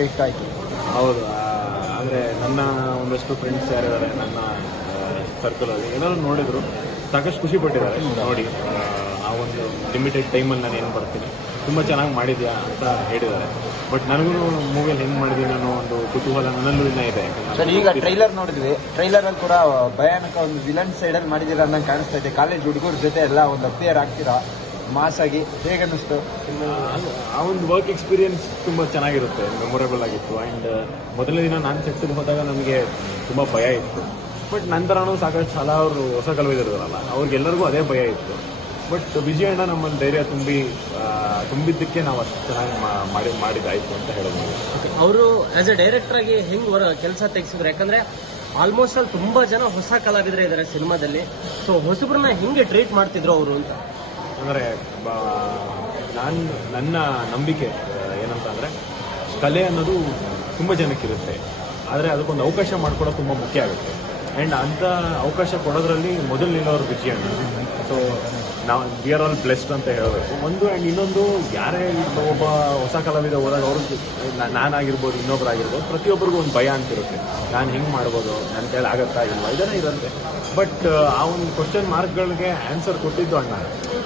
ಅಂದರೆ ಇಷ್ಟ ಆಯಿತು? ಹೌದು ಅಂದ್ರೆ ನನ್ನ ಒಂದಷ್ಟು ಫ್ರೆಂಡ್ಸ್ ಯಾರಿದ್ದಾರೆ ನನ್ನ ಸರ್ಕಲ್ ಅಲ್ಲಿ ಎಲ್ಲರೂ ನೋಡಿದ್ರು ಸಾಕಷ್ಟು ಖುಷಿ ಪಟ್ಟಿದ್ದಾರೆ ನೋಡಿ. ಆ, ಒಂದು ಲಿಮಿಟೆಡ್ ಟೈಮಲ್ಲಿ ನಾನು ಏನು ಬರ್ತೀನಿ ತುಂಬ ಚೆನ್ನಾಗಿ ಮಾಡಿದ್ಯಾ ಅಂತ ಹೇಳಿದ್ದಾರೆ. ಬಟ್ ನನಗೂ ಮೂವಿಯಲ್ಲಿ ಹೆಂಗೆ ಮಾಡಿದ್ದೀನಿ ಅನ್ನೋ ಒಂದು ಕುತೂಹಲ ನನ್ನಲ್ಲೂ ಇನ್ನೂ ಇದೆ. ಸರ್ ಈಗ ಟ್ರೈಲರ್ ನೋಡಿದ್ವಿ. ಟ್ರೈಲರ್ ಅಲ್ಲಿ ಕೂಡ ಭಯಾನಕ ಒಂದು ವಿಲನ್ ಸೈಡ್ ಅಲ್ಲಿ ಮಾಡಿದಿರ ಅನ್ನ ಕಾಣಿಸ್ತಾ ಇದೆ. ಕಾಲೇಜ್ ಹುಡುಗರ ಜೊತೆ ಎಲ್ಲ ಒಂದು ಅಪಿಯರ್ ಆಗ್ತೀರಾ? ಮಾಸ್ ಆಗಿ ಹೇಗನ್ನಿಸ್ತು ಆ- ಆ ಒಂದು ವರ್ಕ್ ಎಕ್ಸ್ಪೀರಿಯನ್ಸ್ ತುಂಬ ಚೆನ್ನಾಗಿರುತ್ತೆ ಮೆಮೊರೇಬಲ್ ಆಗಿತ್ತು. ಆ್ಯಂಡ್ ಮೊದಲನೇ ದಿನ ನಾನು ಸೆಟ್ಗೆ ಹೋದಾಗ ನಮಗೆ ತುಂಬ ಭಯ ಇತ್ತು. ಬಟ್ ನಂತರನೂ ಸಾಕಷ್ಟು ಹಲವರು ಹೊಸ ಕಲಾವಿದರಲ್ಲ ಅವ್ರಿಗೆಲ್ಲರಿಗೂ ಅದೇ ಭಯ ಇತ್ತು. ಬಟ್ ವಿಜಯಣ್ಣ ನಮ್ಮಲ್ಲಿ ಧೈರ್ಯ ತುಂಬಿ ತುಂಬಿದ್ದಕ್ಕೆ ನಾವು ಅಷ್ಟು ಚೆನ್ನಾಗಿ ಮಾ- ಮಾಡಿ ಮಾಡಿದ್ದಾಯ್ತು ಅಂತ ಹೇಳ್ಬೋದು ಅವರು ಆಸ್ ಎ ಡೈರೆಕ್ಟರ್ ಆಗಿ ಹೆಂಗ್ ಹೊರ ಕೆಲಸ ತೆಗೆಸಿದ್ರು? ಯಾಕಂದ್ರೆ ಆಲ್ಮೋಸ್ಟ್ ಅಲ್ಲಿ ತುಂಬಾ ಜನ ಹೊಸ ಕಲಾವಿದರೆ ಇದ್ದಾರೆ ಸಿನಿಮಾದಲ್ಲಿ. ಸೊ ಹೊಸಬ್ರನ್ನ ಹೆಂಗೆ ಟ್ರೀಟ್ ಮಾಡ್ತಿದ್ರು ಅವರು ಅಂತ? ಅಂದರೆ ನಾನು, ನನ್ನ ನಂಬಿಕೆ, ಏನಂತ ಅಂದರೆ, ಕಲೆ ಅನ್ನೋದು ತುಂಬ ಜನಕ್ಕಿರುತ್ತೆ. ಆದರೆ ಅದಕ್ಕೊಂದು ಅವಕಾಶ ಮಾಡ್ಕೊಡೋದು ತುಂಬ ಮುಖ್ಯ ಆಗುತ್ತೆ. ಆ್ಯಂಡ್ ಅಂಥ ಅವಕಾಶ ಕೊಡೋದ್ರಲ್ಲಿ ಮೊದಲು ನಿಲ್ಲೋರು ವಿಜಯಣ್ಣ. ಸೊ ನಾವು ವಿ ಆರ್ ಆಲ್ ಬ್ಲೆಸ್ಡ್ ಅಂತ ಹೇಳಬೇಕು. ಒಂದು ಆ್ಯಂಡ್ ಇನ್ನೊಂದು, ಯಾರೇ ಒಬ್ಬ ಹೊಸ ಕಲಾವಿದ ಹೋದಾಗ ಅವ್ರಿಗೆ ನಾನಾಗಿರ್ಬೋದು ಇನ್ನೊಬ್ಬರಾಗಿರ್ಬೋದು ಪ್ರತಿಯೊಬ್ಬರಿಗೂ ಒಂದು ಭಯ ಅಂತಿರುತ್ತೆ. ನಾನು ಹೆಂಗೆ ಮಾಡ್ಬೋದು ನನ್ನ ಕೈಲಿ ಆಗತ್ತಾ ಇಲ್ವಾ? ಇದನ್ನೇ ಇರುತ್ತೆ. ಬಟ್ ಆ ಒಂದು ಕ್ವಶನ್ ಮಾರ್ಕ್ಗಳಿಗೆ ಆನ್ಸರ್ ಕೊಟ್ಟಿದ್ದು ಅಣ್ಣ.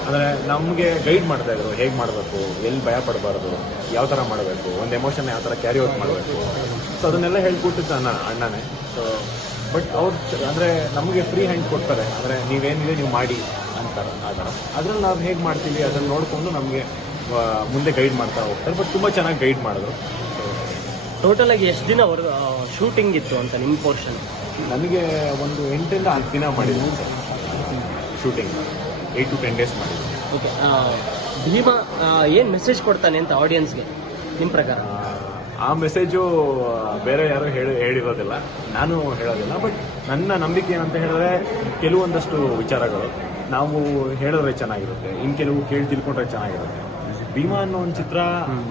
ಅಂದರೆ ನಮಗೆ ಗೈಡ್ ಮಾಡ್ತಾ ಇದ್ರು. ಹೇಗೆ ಮಾಡಬೇಕು? ಎಲ್ಲಿ ಭಯ ಪಡಬಾರ್ದು? ಯಾವ ಥರ ಮಾಡಬೇಕು? ಒಂದು ಎಮೋಷನ್ ಯಾವ ಥರ ಕ್ಯಾರಿ ಔಟ್ ಮಾಡಬೇಕು? ಸೊ ಅದನ್ನೆಲ್ಲ ಹೇಳ್ಕೊಟ್ಟಿದ್ದು ಅಣ್ಣ, ಅಣ್ಣನೇ. ಸೊ ಬಟ್ ಅವ್ರು ಅಂದರೆ ನಮಗೆ ಫ್ರೀ ಹ್ಯಾಂಡ್ ಕೊಡ್ತಾರೆ. ಅಂದರೆ ನೀವೇನಿದೆ ನೀವು ಮಾಡಿ ಅಂತಾರೆ ಆ ಥರ. ಅದ್ರಲ್ಲಿ ನಾವು ಹೇಗೆ ಮಾಡ್ತೀವಿ ಅದನ್ನು ನೋಡಿಕೊಂಡು ನಮಗೆ ಮುಂದೆ ಗೈಡ್ ಮಾಡ್ತಾ ಹೋಗ್ತಾರೆ. ಬಟ್ ತುಂಬ ಚೆನ್ನಾಗಿ ಗೈಡ್ ಮಾಡಿದ್ರು. ಟೋಟಲ್ ಆಗಿ ಎಷ್ಟು ದಿನ ಶೂಟಿಂಗ್ ಇತ್ತು ಅಂತ ನಿಮ್ಮ ಪೋರ್ಷನ್ ನನಗೆ ಒಂದು ಎಂಟರಿಂದ ಹತ್ತು ದಿನ ಮಾಡಿದ್ವಿ shooting eight to ten days ಮಾಡಿದ್ವಿ ಓಕೆ ಭೀಮಾ ಏನು ಮೆಸೇಜ್ ಕೊಡ್ತಾನೆ ಅಂತ ಆಡಿಯನ್ಸ್ಗೆ ನಿಮ್ಮ ಪ್ರಕಾರ? ಆ, ಮೆಸೇಜು ಬೇರೆ ಯಾರು ಹೇಳಿ ಹೇಳಿರೋದಿಲ್ಲ. ನಾನು ಹೇಳೋದಿಲ್ಲ ಬಟ್ ನನ್ನ ನಂಬಿಕೆ ಏನಂತ ಹೇಳಿದ್ರೆ ಕೆಲವೊಂದಷ್ಟು ವಿಚಾರಗಳು ನಾವು ಹೇಳಿದ್ರೆ ಚೆನ್ನಾಗಿರುತ್ತೆ. ಇನ್ನು ಕೆಲವು ಕೇಳಿ ತಿಳ್ಕೊಂಡ್ರೆ ಚೆನ್ನಾಗಿರುತ್ತೆ. ಭೀಮಾ ಅನ್ನೋ ಒಂದು ಚಿತ್ರ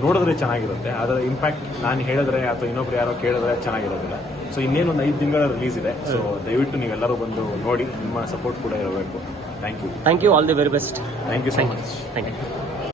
ನೋಡಿದ್ರೆ ಚೆನ್ನಾಗಿರುತ್ತೆ ಅದರ ಇಂಪ್ಯಾಕ್ಟ್ ನಾನು ಹೇಳಿದ್ರೆ ಅಥವಾ ಇನ್ನೊಬ್ರು ಯಾರೋ ಕೇಳಿದ್ರೆ ಚೆನ್ನಾಗಿರೋದಿಲ್ಲ. ಸೊ ಇನ್ನೇನು ಒಂದು ಐದು ತಿಂಗಳ ರಿಲೀಸ್ ಇದೆ. ಸೊ ದಯವಿಟ್ಟು ನೀವೆಲ್ಲರೂ ಬಂದು ನೋಡಿ ನಿಮ್ಮ ಸಪೋರ್ಟ್ ಕೂಡ ಇರಬೇಕು. Thank you thank you all the very best thank you so much thank you